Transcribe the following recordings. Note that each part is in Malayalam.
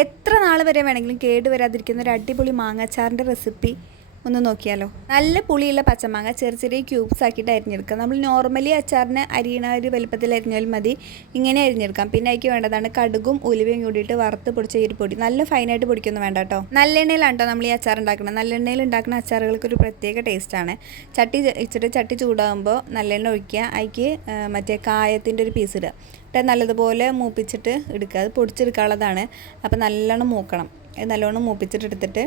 എത്ര നാൾ വരെ വേണമെങ്കിലും കേടുവരാതിരിക്കുന്ന ഒരു അടിപൊളി മാങ്ങാച്ചാറിൻ്റെ റെസിപ്പി ഒന്ന് നോക്കിയാലോ. നല്ല പുളിയുള്ള പച്ചമാങ്ങ ചെറിയ ചെറിയ ക്യൂബ്സ് ആക്കിയിട്ട് അരിഞ്ഞെടുക്കാം. നമ്മൾ നോർമലി അച്ചാറിന് അരിയണ ഒരു വലുപ്പത്തിൽ അരിഞ്ഞാലും മതി. ഇങ്ങനെ അരിഞ്ഞെടുക്കാം. പിന്നെ അതിലേക്ക് വേണ്ടതാണ് കടുകും ഉലുവയും കൂടിയിട്ട് വറുത്ത് പൊടിച്ച ഈ പൊടി. നല്ല ഫൈനായിട്ട് പൊടിക്കൊന്നും വേണ്ട കേട്ടോ. നല്ലെണ്ണയിലാണ് കേട്ടോ നമ്മൾ ഈ അച്ചാർ ഉണ്ടാക്കുന്നത്. നല്ലെണ്ണയിൽ ഉണ്ടാക്കുന്ന അച്ചാറുകൾക്ക് ഒരു പ്രത്യേക ടേസ്റ്റാണ്. ചട്ടി ചൂടാകുമ്പോൾ നല്ലെണ്ണ ഒഴിക്കുക. അതിലേക്ക് മറ്റേ കായത്തിൻ്റെ ഒരു പീസ് ഇടുക. എന്നിട്ട് നല്ലതുപോലെ മൂപ്പിച്ചിട്ട് എടുക്കുക. അത് പൊടിച്ചെടുക്കാനുള്ളതാണ്. അപ്പോൾ നല്ലോണം മൂക്കണം. നല്ലോണം മൂപ്പിച്ചിട്ട് എടുത്തിട്ട്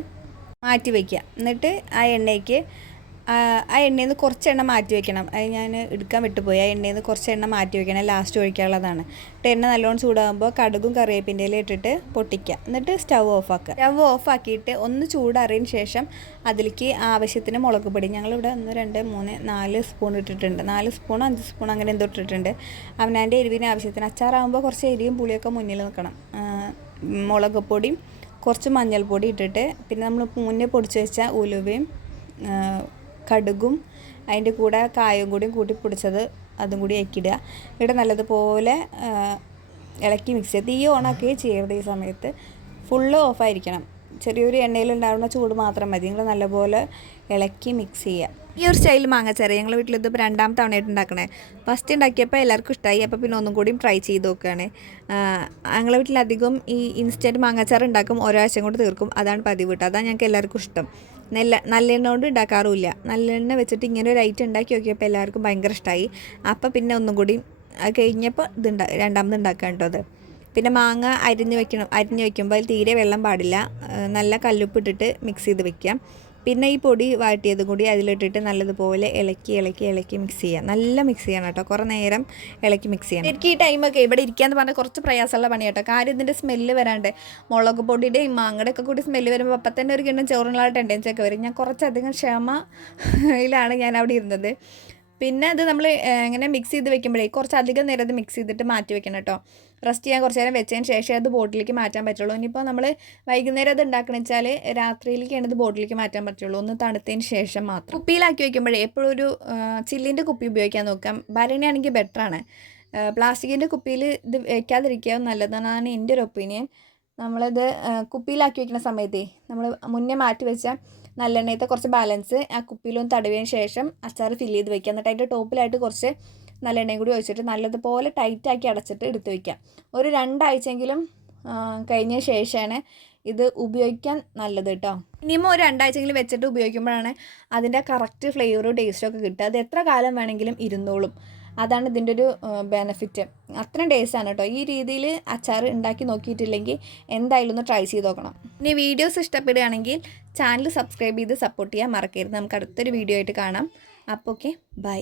മാറ്റി വയ്ക്കുക. എന്നിട്ട് ആ എണ്ണയിൽ നിന്ന് കുറച്ച് എണ്ണ മാറ്റി വയ്ക്കണം. അത് ഞാൻ എടുക്കാൻ വിട്ടുപോയി. ആ എണ്ണയിൽ നിന്ന് കുറച്ച് എണ്ണ മാറ്റി വയ്ക്കണം. ലാസ്റ്റ് ഒഴിക്കാനുള്ളതാണ്. എന്നിട്ട് എണ്ണ നല്ലോണം ചൂടാകുമ്പോൾ കടുകും കറിവേപ്പിൻ്റെ ഇലയും ഇട്ടിട്ട് പൊട്ടിക്കുക. എന്നിട്ട് സ്റ്റവ് ഓഫാക്കുക. സ്റ്റവ് ഓഫാക്കിയിട്ട് ഒന്ന് ചൂടാറിയതിന് ശേഷം അതിലേക്ക് ആവശ്യത്തിന് മുളക് പൊടി. ഞങ്ങളിവിടെ 1 2 3 4 സ്പൂൺ ഇട്ടിട്ടുണ്ട്. 4 സ്പൂൺ 5 സ്പൂൺ അങ്ങനെ എന്തോ ഇട്ടിട്ടുണ്ട്. അവനവൻ്റെ എരിവിന് ആവശ്യത്തിന്. അച്ചാറാകുമ്പോൾ കുറച്ച് എരിവും പുളിയൊക്കെ മുന്നിൽ നിൽക്കണം. മുളക് പൊടിയും കുറച്ച് മഞ്ഞൾപ്പൊടി ഇട്ടിട്ട് പിന്നെ നമ്മൾ മുന്നേ പൊടിച്ച് വെച്ച ഉലുവയും കടുകും അതിൻ്റെ കൂടെ കായവും കൂടി കൂട്ടി പൊടിച്ചത് അതും കൂടി ഇടുക. ഇവിടെ നല്ലതുപോലെ ഇളക്കി മിക്സ് ചെയ്യുക. തീ ഓണാക്കി ചെയ്യരുത്. ഈ സമയത്ത് ഫുള്ള് ഓഫായിരിക്കണം. ചെറിയൊരു എണ്ണയിലുണ്ടാവുന്ന ചൂട് മാത്രം മതി. നിങ്ങൾ നല്ലപോലെ ഇളക്കി മിക്സ് ചെയ്യുക. ഈ ഒരു സ്റ്റൈൽ മാങ്ങാച്ചാറ് ഞങ്ങൾ വീട്ടിലിതിപ്പോൾ 2ാം തവണയായിട്ട് ഉണ്ടാക്കണേ. ഫസ്റ്റ് ഉണ്ടാക്കിയപ്പോൾ എല്ലാവർക്കും ഇഷ്ടമായി. അപ്പോൾ പിന്നെ ഒന്നും കൂടിയും ട്രൈ ചെയ്ത് നോക്കുകയാണ്. ഞങ്ങളുടെ വീട്ടിലധികം ഈ ഇൻസ്റ്റൻറ്റ് മാങ്ങാച്ചാറ് ഉണ്ടാക്കും. ഒരാഴ്ച കൊണ്ട് തീർക്കും. അതാണ് പതിവ് കേട്ടോ. അതാണ് ഞങ്ങൾക്ക് എല്ലാവർക്കും ഇഷ്ടം. നല്ലെണ്ണ കൊണ്ട് ഉണ്ടാക്കാറുമില്ല. നല്ലെണ്ണ വെച്ചിട്ട് ഇങ്ങനെ ഒരു ഐറ്റം ഉണ്ടാക്കി നോക്കിയപ്പോൾ എല്ലാവർക്കും ഭയങ്കര ഇഷ്ടമായി. അപ്പോൾ പിന്നെ ഒന്നും കൂടി അത് കഴിഞ്ഞപ്പോൾ 2ാമത് ഉണ്ടാക്കാൻ കേട്ടോ അത്. പിന്നെ മാങ്ങ അരിഞ്ഞ് വയ്ക്കുമ്പോൾ അതിൽ തീരെ വെള്ളം പാടില്ല. നല്ല കല്ലുപ്പിട്ടിട്ട് മിക്സ് ചെയ്ത് വെക്കാം. പിന്നെ ഈ പൊടി വാട്ടിയതും കൂടി അതിലിട്ടിട്ട് നല്ലതുപോലെ ഇളക്കി മിക്സ് ചെയ്യുക. നല്ല മിക്സ് ചെയ്യണം കേട്ടോ. കുറേ നേരം ഇളക്കി മിക്സ് ചെയ്യണം. എനിക്ക് ഈ ടൈമൊക്കെ ഇവിടെ ഇരിക്കാന്ന് പറഞ്ഞാൽ കുറച്ച് പ്രയാസമുള്ള പണി കേട്ടോ. കാര്യം ഇതിൻ്റെ സ്മെല്ല് വരാണ്ട് മുളക് പൊടിയുടെയും മാങ്ങയുടെ ഒക്കെ കൂടി സ്മെല്ല് വരുമ്പോൾ അപ്പം തന്നെ ഒരു കിണ്ണം ചോറിനുള്ള ടെൻഡൻസി ഒക്കെ വരും. ഞാൻ കുറച്ചധികം ക്ഷമയിലാണ് ഞാൻ അവിടെ ഇരുന്നത്. പിന്നെ അത് നമ്മൾ ഇങ്ങനെ മിക്സ് ചെയ്ത് വെക്കുമ്പോഴേ കുറച്ചധികം നേരം അത് മിക്സ് ചെയ്തിട്ട് മാറ്റി വെക്കണം കേട്ടോ. റെസ്റ്റ് ചെയ്യാൻ കുറച്ച് നേരം വെച്ചതിന് ശേഷം അത് ബോട്ടിലേക്ക് മാറ്റാൻ പറ്റുള്ളൂ. ഇനിയിപ്പോൾ നമ്മൾ വൈകുന്നേരം അത് ഉണ്ടാക്കണമെന്ന് വെച്ചാൽ രാത്രിയിലേക്കാണ് ഇത് ബോട്ടിലേക്ക് മാറ്റാൻ പറ്റുള്ളൂ. ഒന്ന് തണുത്തതിന് ശേഷം മാത്രം. കുപ്പിയിലാക്കി വെക്കുമ്പോഴേ എപ്പോഴും ഒരു ചില്ലിൻ്റെ കുപ്പി ഉപയോഗിക്കാൻ നോക്കാം. ഭരണിയാണെങ്കിൽ ബെറ്ററാണ്. പ്ലാസ്റ്റിക്കിൻ്റെ കുപ്പിയിൽ ഇത് വയ്ക്കാതിരിക്കുക നല്ലതാണ് എൻ്റെ ഒരു ഒപ്പീനിയൻ. നമ്മളിത് കുപ്പിയിലാക്കി വെക്കുന്ന സമയത്തേ നമ്മൾ മുന്നേ മാറ്റി വെച്ചാൽ നല്ലെണ്ണയത്തെ കുറച്ച് ബാലൻസ് ആ കുപ്പിയിലൊന്ന് തടവിയതിന് ശേഷം അച്ചാർ ഫില്ല് ചെയ്ത് വെക്കുക. എന്നിട്ട് അതിൻ്റെ ടോപ്പിലായിട്ട് കുറച്ച് നല്ലെണ്ണയും കൂടി ഒഴിച്ചിട്ട് നല്ലതുപോലെ ടൈറ്റാക്കി അടച്ചിട്ട് എടുത്ത് വയ്ക്കുക. ഒരു 2 ആഴ്ചയെങ്കിലും കഴിഞ്ഞ ശേഷമാണ് ഇത് ഉപയോഗിക്കാൻ നല്ലത് കേട്ടോ. മിനിമം ഒരു 2 ആഴ്ചയെങ്കിലും വെച്ചിട്ട് ഉപയോഗിക്കുമ്പോഴാണ് അതിൻ്റെ കറക്റ്റ് ഫ്ലേവറും ടേസ്റ്റും ഒക്കെ കിട്ടുക. അത് എത്ര കാലം വേണമെങ്കിലും ഇരുന്നോളും. അതാണ് ഇതിൻ്റെ ഒരു ബെനിഫിറ്റ്. അത്രയും ടേസ്റ്റാണ് കേട്ടോ. ഈ രീതിയിൽ അച്ചാർ ഉണ്ടാക്കി നോക്കിയിട്ടില്ലെങ്കിൽ എന്തായാലും ഒന്ന് ട്രൈ ചെയ്ത് നോക്കണം. ഇനി വീഡിയോസ് ഇഷ്ടപ്പെടുകയാണെങ്കിൽ ചാനൽ സബ്സ്ക്രൈബ് ചെയ്ത് സപ്പോർട്ട് ചെയ്യാൻ മറക്കരുത്. നമുക്ക് അടുത്തൊരു വീഡിയോ ആയിട്ട് കാണാം. അപ്പോൾ ഓക്കെ, ബൈ.